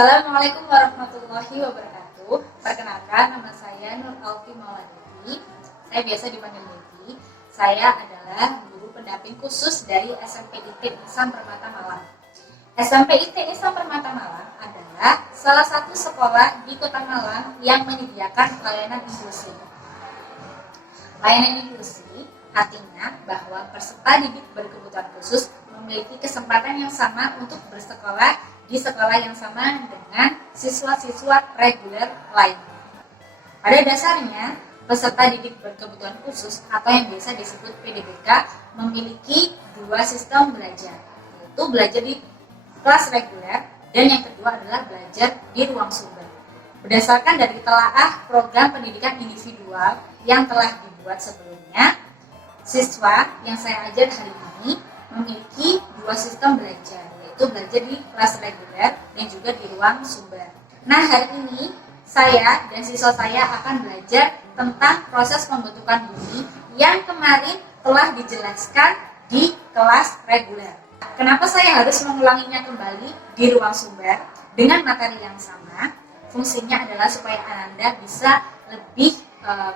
Assalamualaikum warahmatullahi wabarakatuh. Perkenalkan, nama saya Nur Alfi Mauladi. Saya biasa dipanggil Devi. Saya adalah guru pendamping khusus dari SMP IT Ihsan Permata Malang. SMP IT Ihsan Permata Malang adalah salah satu sekolah di Kota Malang yang menyediakan pelayanan inklusi. Layanan inklusi artinya bahwa peserta didik berkebutuhan khusus memiliki kesempatan yang sama untuk bersekolah di sekolah yang sama dengan siswa-siswa reguler lainnya. Pada dasarnya, peserta didik berkebutuhan khusus atau yang biasa disebut PDBK memiliki dua sistem belajar, yaitu belajar di kelas reguler dan yang kedua adalah belajar di ruang sumber. Berdasarkan dari telaah program pendidikan individual yang telah dibuat sebelumnya, siswa yang saya ajar hari ini memiliki dua sistem belajar, yaitu belajar di kelas reguler dan juga di ruang sumber. Nah, hari ini saya dan siswa saya akan belajar tentang proses pembentukan bumi yang kemarin telah dijelaskan di kelas reguler. Kenapa saya harus mengulanginya kembali di ruang sumber dengan materi yang sama? Fungsinya adalah supaya Ananda bisa lebih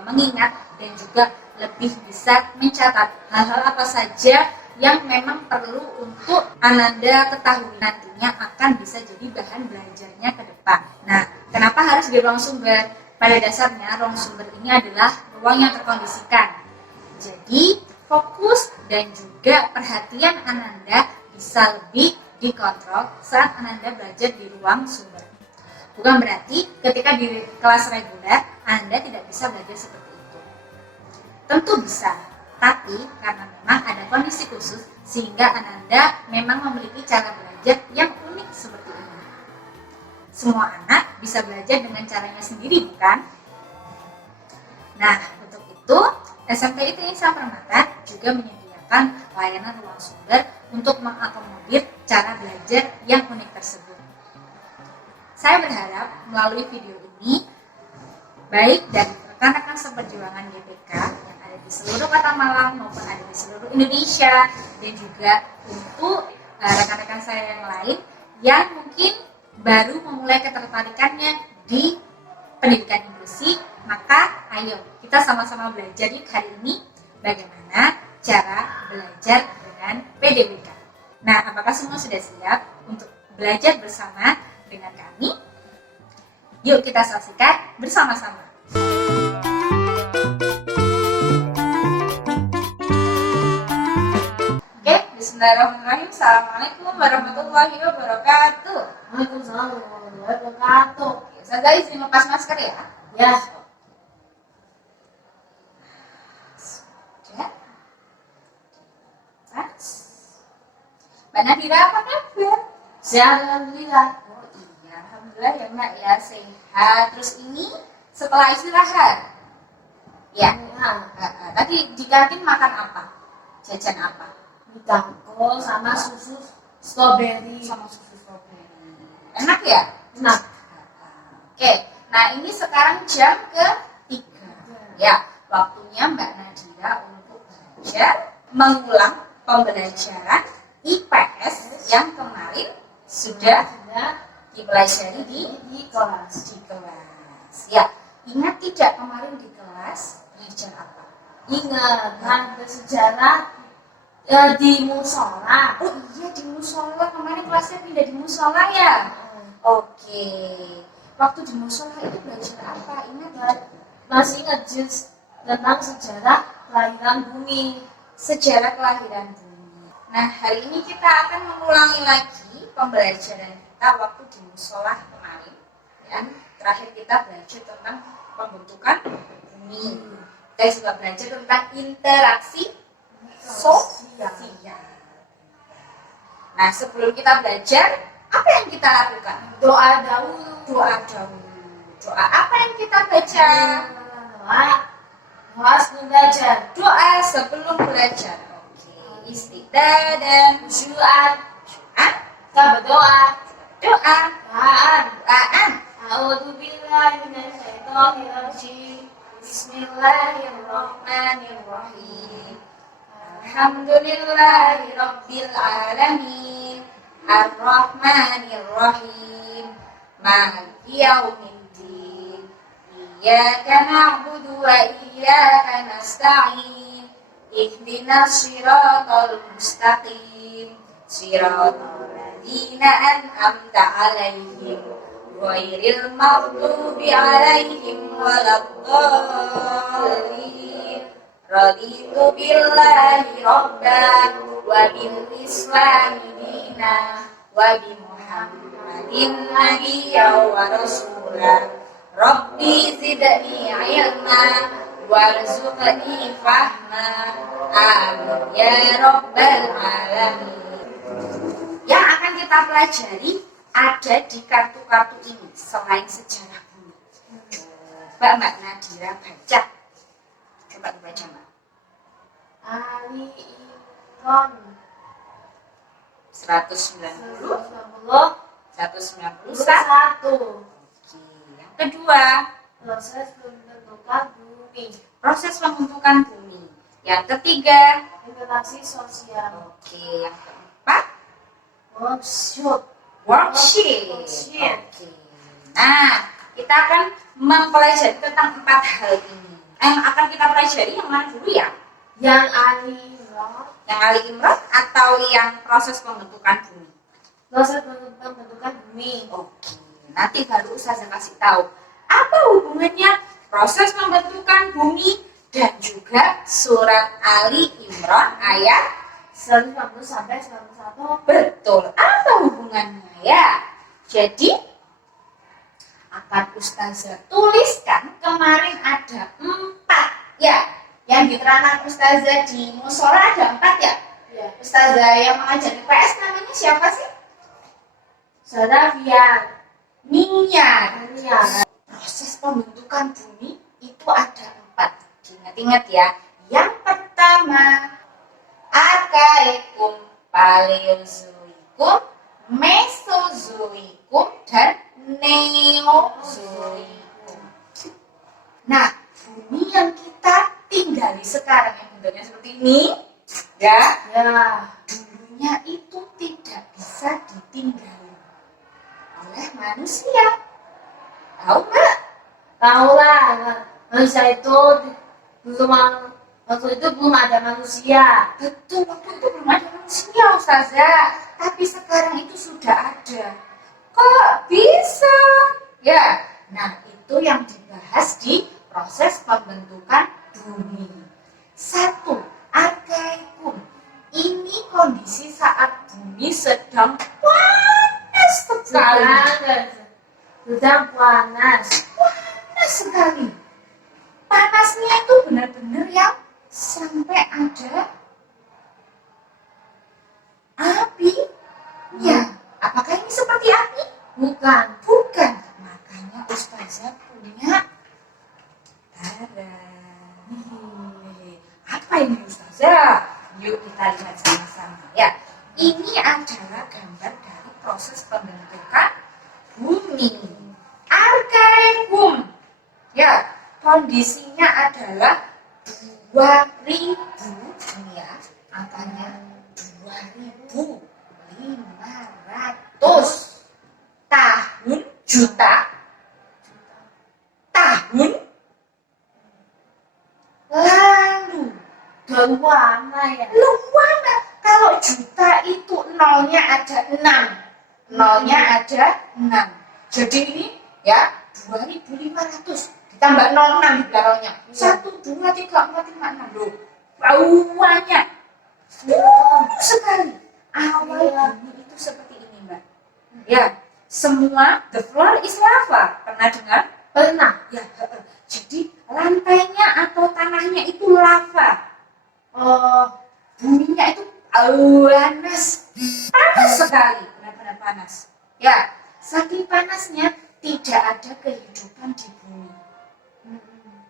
mengingat dan juga lebih bisa mencatat hal-hal apa saja yang memang perlu untuk Ananda ketahui nantinya akan bisa jadi bahan belajarnya ke depan. Nah, kenapa harus di ruang sumber? Pada dasarnya ruang sumber ini adalah ruang yang terkondisikan. Jadi, fokus dan juga perhatian Ananda bisa lebih dikontrol saat Ananda belajar di ruang sumber. Bukan berarti ketika di kelas reguler Anda tidak bisa belajar seperti itu. Tentu bisa, tapi karena memang ada kondisi khusus sehingga Ananda memang memiliki cara belajar yang unik seperti ini. Semua anak bisa belajar dengan caranya sendiri, bukan? Nah, untuk itu SMP IT Ihsan Permata juga menyediakan layanan ruang sumber untuk mengakomodir cara belajar yang unik tersebut. Saya berharap melalui video ini, baik dari rekan-rekan seperjuangan GPK yang ada di seluruh Kota Malang maupun ada di seluruh Indonesia, dan juga untuk rekan-rekan saya yang lain yang mungkin baru memulai ketertarikannya di pendidikan inklusi, maka ayo kita sama-sama belajar yuk hari ini bagaimana cara belajar dengan PDBK. Nah, apakah semua sudah siap untuk belajar bersama dengan kami? Yuk kita saksikan bersama-sama. Oke, bismillahirrahmanirrahim. Assalamualaikum warahmatullahi wabarakatuh. Waalaikumsalam warahmatullahi wabarakatuh. Saya izin lepas masker ya. Ya, Sudah. Mbak Nadira, apa kabar? sehat alhamdulillah. Oh iya, alhamdulillah ya Mbak ya, sehat. Terus ini setelah istirahat? Ya. Tadi di kantin makan apa? Jajan apa? Dangkol sama susu strawberry. Sama susu strawberry. Enak ya? Enak. Oke, nah ini sekarang jam ke-3. Ya, waktunya Mbak Nadira untuk belajar mengulang pembelajaran IPS yang kemarin sudah dipelajari di kelas. Ya, ingat tidak kemarin di kelas belajar apa? Ingat, kan bersejarah di musola. Oh iya, di musola. Kemarin kelasnya pindah di musola ya? Oke. Waktu di musola itu belajar apa? Ingat nggak? Masih ingat juz tentang sejarah kelahiran bumi. Sejarah kelahiran bumi. Nah, hari ini kita akan mengulangi lagi pembelajaran kita waktu di musola kemarin. Ya, terakhir kita belajar tentang pembentukan bumi. Kita juga belajar tentang interaksi sosial. Nah, sebelum kita belajar, apa yang kita lakukan? Doa dahulu. Doa dahulu. Doa apa yang kita baca? Doa sebelum belajar. Doa sebelum belajar. Oke, istighfar dan Syu'at. doa. Kita berdoa. Doa. Doaan. Doaan. A'udzubillahi minasyaitonirrajim. Bismillahirrahmanirrahim. Alhamdulillahirabbil alamin. Ar-Rahmanirrahim. maliki yaumiddin. Iyyaka na'budu wa iyyaka nasta'in. Ihdinas siratal mustaqim. Siratal ladzina an'amta 'alaihim ghairil maghdubi 'alaihim waladdallin. Raditu billahi rabban wa bil islami dinan wa bi Muhammadin nabiyyan wa rasulan. Rabbi zidni ilma warzuqni fahma. Amin ya rabbal alamin. Yang akan kita pelajari ada di kartu-kartu ini selain sejarah bumi. Coba Mbak Nadira baca. Coba dibaca Mbak. Ali Imran 190, 191. 191. Yang kedua, Proses pembentukan bumi. proses pembentukan bumi. Yang ketiga, Interaksi sosial. oke. Yang keempat, Workshop. worksheet. Worksheet. Oke. Nah, kita akan mempelajari tentang 4 hal ini. Yang akan kita pelajari yang mana dulu ya? Yang Ali Imran. Yang Ali Imran atau yang proses pembentukan bumi? Proses pembentukan bumi. Oke. Nanti baru Ustazah kasih tahu apa hubungannya proses pembentukan bumi dan juga surat Ali Imran ayat 190 sampai 91. betul. Apa hubungannya ya? Jadi akan Ustazah tuliskan kemarin ada 4 ya. Yang diterangkan Ustazah di musola ada 4 ya. Ya. Ustazah yang mengajar di PS namanya siapa sih? Sarafian. Niat. Ya. Proses pembentukan bumi itu ada 4. Ingat-ingat ya. Yang pertama, Arkaikum, Paleozoikum, Mesozoikum, dan Neozoikum. Nah, bumi yang kita tinggali sekarang yang bentuknya seperti ini, ya, Ya. dulunya itu tidak bisa ditinggali oleh manusia. Tahu nggak? Tahu lah, manusia itu waktu itu belum ada manusia. Betul, waktu itu belum ada manusia, Ustazah. Tapi sekarang itu sudah ada. Kok bisa? Ya, nah itu yang dibahas di proses pembentukan bumi. 1. Arkaikum. Ini kondisi saat bumi sedang panas sekali. Sudah panas. Panas sekali. Panasnya itu benar-benar yang sampai ada api. Ya, apakah ini seperti api? Bukan. Bukan. Makanya Ustazah punya bara. Apa ini Ustazah? Yuk kita lihat sama-sama ya. Ini adalah gambar dari proses pembentukan bumi. Arkaikum. Ya, kondisinya adalah 2000, ini ya, angkanya 2500 tahun juta tahun lalu. Berwarna ya. Luana, kalau juta itu nolnya ada 6. Nolnya ada 6. Jadi ini ya 2500 ditambah 06 di belakangnya. 1, 2, 3, 4, 5, 6. Loh, banyak. Sekali. Awal bumi itu seperti ini, Mbak. Ya, semua the floor is lava. Pernah dengar? Pernah. Ya, jadi lantainya atau tanahnya itu lava. Buminya itu panas. Panas sekali, benar-benar panas. Ya, saking panasnya tidak ada kehidupan di bumi.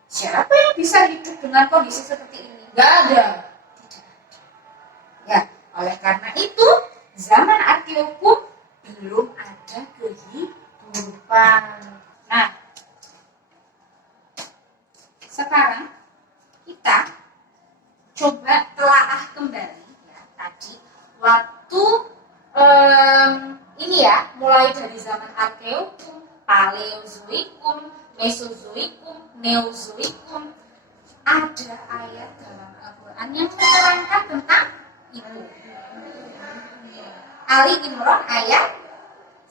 Siapa yang bisa hidup dengan kondisi seperti ini? Gak ada. Tidak ada. Ya, oleh karena itu zaman Arkaikum belum ada kehidupan. Nah, sekarang kita coba telaah kembali ya tadi waktu ini ya mulai dari zaman Arkaikum Paleozoikum, Mesozoikum, Neozoikum. Ada ayat dalam Al-Quran yang menerangkan tentang itu. Ali Imran ayat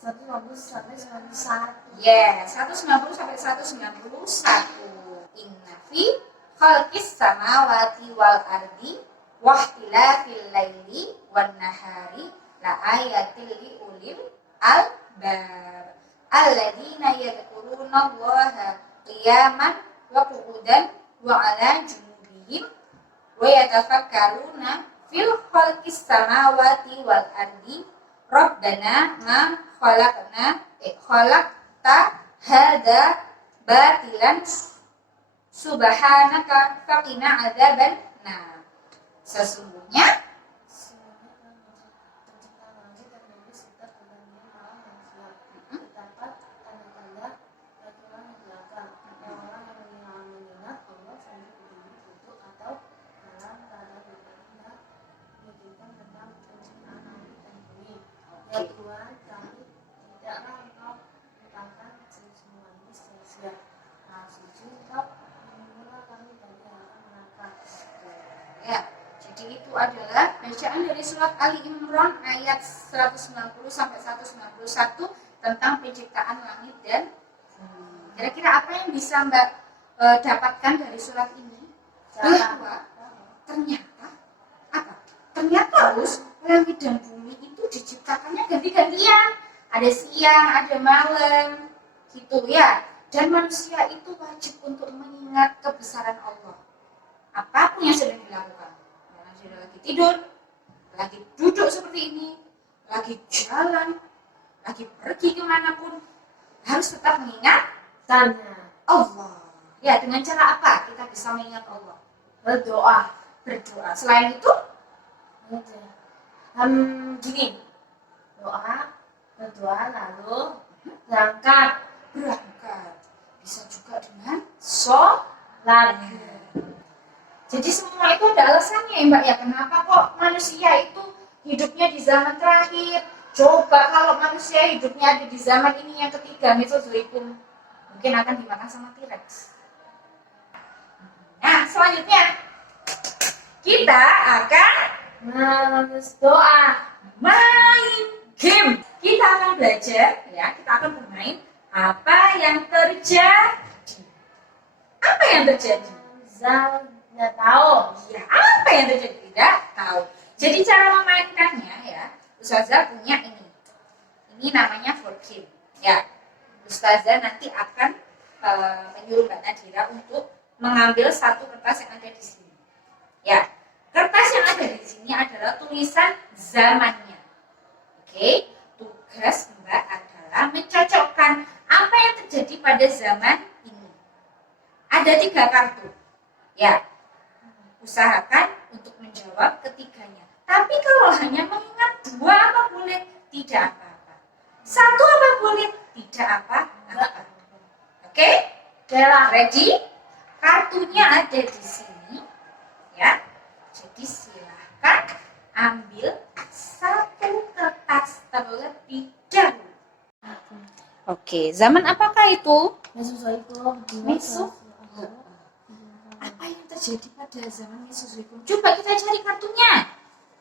150 sampai 91. 190 sampai 191. Inna fi khalqis samawati wal ardi wahtilafil laili wan nahari la ayatil li ulil albab alladzina yadhkuruna Allaha qiyaman wa qu'udan wa 'ala junubihim wa yatafakkaruna fil khalqis samawati wal ardi rabbana ma khalaqta hadza batilan subhanaka faqina adzaban nar. Sesungguhnya Pencipta langit dan bumi serta kebanyakan malam dan siang. Terdapat tanda-tanda bagi orang yang belakang. Orang yang mengingat Allah sambil berdiri duduk atau dalam keadaan beribadah memikirkan tentang penciptaan langit dan bumi. Ya Tuhan kami, tidaklah Engkau menciptakan semua ini sia-sia. Nah, suci Engkau melindungilah kami dari hal neraka. ya, jadi itu adalah bacaan dari surat Ali Imran ayat 190 sampai 191 tentang penciptaan langit dan bumi. Kira-kira apa yang bisa Mbak dapatkan dari surat ini? Bahwa ternyata apa? Ternyata langit dan bumi itu diciptakannya ganti-gantian. Ada siang, ada malam, gitu ya. Dan manusia itu wajib untuk mengingat kebesaran Allah. Apapun yang sedang dilakukan. Yang sudah lagi tidur, lagi duduk seperti ini, lagi jalan, lagi pergi kemanapun, harus tetap mengingat Tanya, Allah. Ya, dengan cara apa kita bisa mengingat Allah? berdoa. Berdoa. Selain itu, Gini, berdoa lalu berangkat. bisa juga dengan Sholat. Jadi semua itu ada alasannya ya Mbak ya. Kenapa kok manusia itu hidupnya di zaman terakhir? Coba kalau manusia hidupnya ada di zaman ini yang ketiga, Mesozoikum, mungkin akan dimakan sama T-Rex. Nah, selanjutnya kita akan Doa. main game. Kita akan belajar ya, kita akan bermain apa yang terjadi. Apa yang terjadi? Tidak tahu. Ya, apa yang terjadi? Tidak tahu. Jadi cara memainkannya ya, Ustazah punya ini. Ini namanya board game. Ya, Ustazah nanti akan menyuruh Mbak Nadira untuk mengambil satu kertas yang ada di sini. Ya, kertas yang ada di sini adalah tulisan zamannya. Oke, tugas Mbak adalah mencocokkan apa yang terjadi pada zaman ini. Ada 3 kartu. Ya, usahakan untuk menjawab ketiganya. Tapi kalau hanya mengingat 2 apa boleh? Tidak apa-apa. 1 apa boleh? Tidak apa-apa. Oke? Ready? Kartunya ada di sini. Ya. Jadi silahkan ambil satu kertas terlebih dahulu. Oke, zaman apakah itu? Mesozoikum. Apa yang terjadi pada zaman Mesozoikum? Coba kita cari kartunya.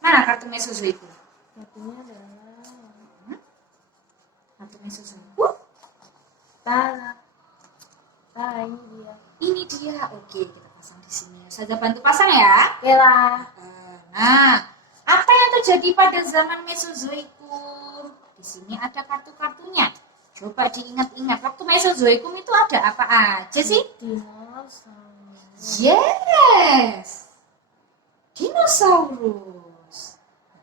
Mana kartu Mesozoikum? Kartunya adalah Kartu Mesozoikum? Tara, ini dia. Ini dia. Oke, kita pasang di sini. Saja bantu pasang ya. Oke lah. Nah, apa yang terjadi pada zaman Mesozoikum? Di sini ada kartu-kartunya. Coba diingat-ingat. Waktu Mesozoikum itu ada apa aja sih? Dinosaurus. Yes. Dinosaurus.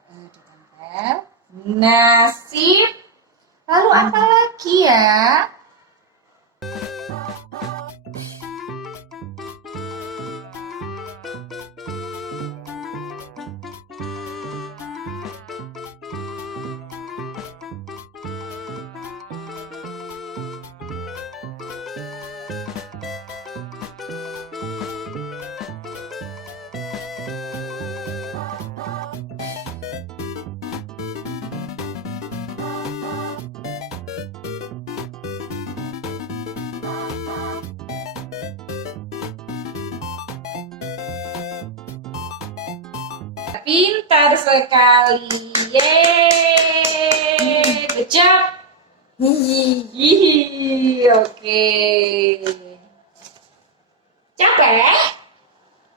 Ditempel. Nasib. Lalu apa lagi ya? pintar sekali. Yeay, good job. Hihihi, oke. Capek?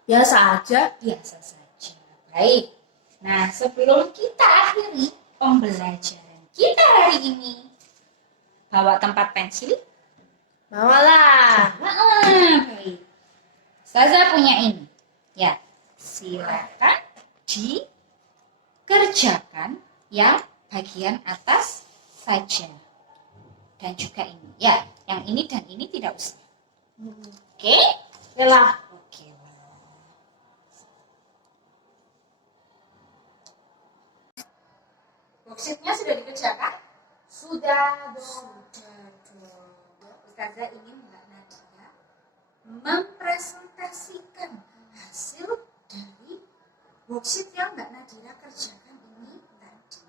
Biasa aja. Biasa saja. Baik. Nah, sebelum kita akhiri pembelajaran kita hari ini, bawa tempat pensil. Bawalah. Baik. Ustazah punya ini. Ya, silakan dikerjakan ya bagian atas saja. Dan juga ini. Ya, yang ini dan ini tidak usah. Oke? Yalah. Oke. Worksheet-nya sudah dikerjakan? Sudah dong. Sudah dong. Ustazah ingin Mbak Nadia mempresentasikan hasil dari worksheet yang Mbak Nadia kerjakan ini tadi.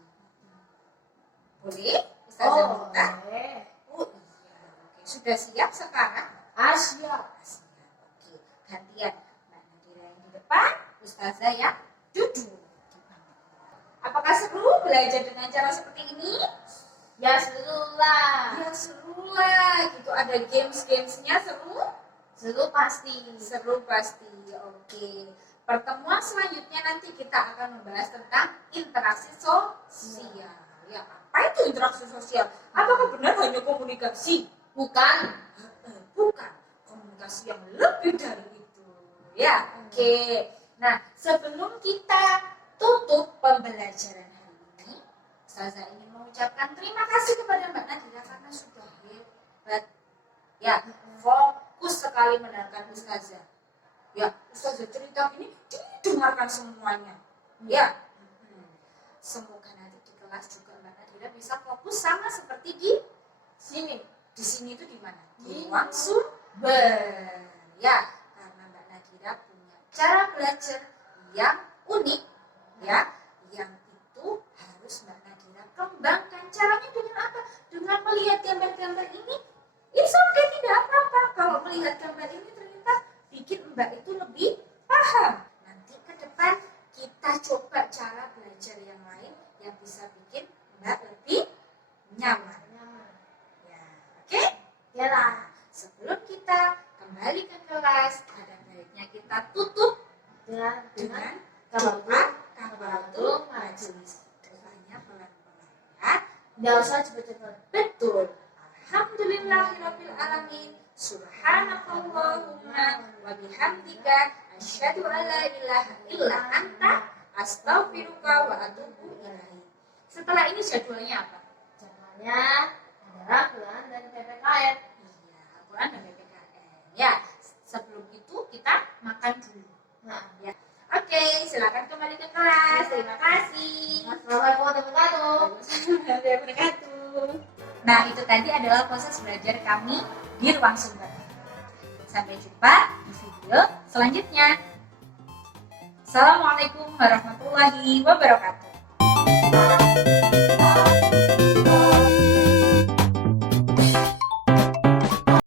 Boleh? Ustazah minta? Boleh. Oh iya. Oke. Sudah siap sekarang? Siap. Siap. Oke. Gantian. Mbak Nadia yang di depan, Ustazah yang duduk. Apakah seru belajar dengan cara seperti ini? Ya seru lah. Ya seru lah. Gitu ada games-gamesnya seru? Seru pasti. Seru pasti. Oke. Pertemuan selanjutnya nanti kita akan membahas tentang interaksi sosial. Ya, apa itu interaksi sosial? Apakah benar hanya komunikasi? Bukan. Bukan. Komunikasi yang lebih dari itu. Ya, oke. Nah, sebelum kita tutup pembelajaran hari ini, Ustazah ingin mengucapkan terima kasih kepada Mbak Nadia karena sudah hebat. Ya, fokus sekali mendengarkan Ustazah. Ya, Ustazah cerita ini didengarkan semuanya. Ya, semoga nanti di kelas juga Mbak Nadia bisa fokus sama seperti di Sini. Di sini itu di mana? Di ruang sumber. Ya, karena Mbak Nadia punya cara belajar yang unik, ya, yang itu harus Mbak Nadia kembangkan. Caranya dengan apa? Dengan melihat gambar-gambar ini. It's okay, tidak apa-apa. Kalau melihat gambar ini ternyata bikin Mbak itu lebih paham. Nanti ke depan kita coba cara belajar yang lain yang bisa bikin Mbak lebih nyaman. Ya, oke? Yalah. Sebelum kita kembali ke kelas, ada baiknya kita tutup dengan doa kafaratul majelis. Doanya pelan-pelan ya. Nggak usah cepet-cepet. Betul. Alhamdulillahirabbil alamin. Subhanakallahumma wa bihamdika asyhadu an la ilaha illa anta astaghfiruka wa atubu ilaik. Setelah ini jadwalnya apa? Jadwalnya adalah Quran dan PPKN. Iya, Al-Quran dan PPKN. Ya, sebelum itu kita makan dulu. Nah, Ya. Oke, silakan kembali ke kelas. Terima kasih. Assalamualaikum warahmatullahi Wabarakatuh. Nah, itu tadi adalah proses belajar kami di ruang sumber. Sampai jumpa di video selanjutnya. Assalamualaikum warahmatullahi wabarakatuh.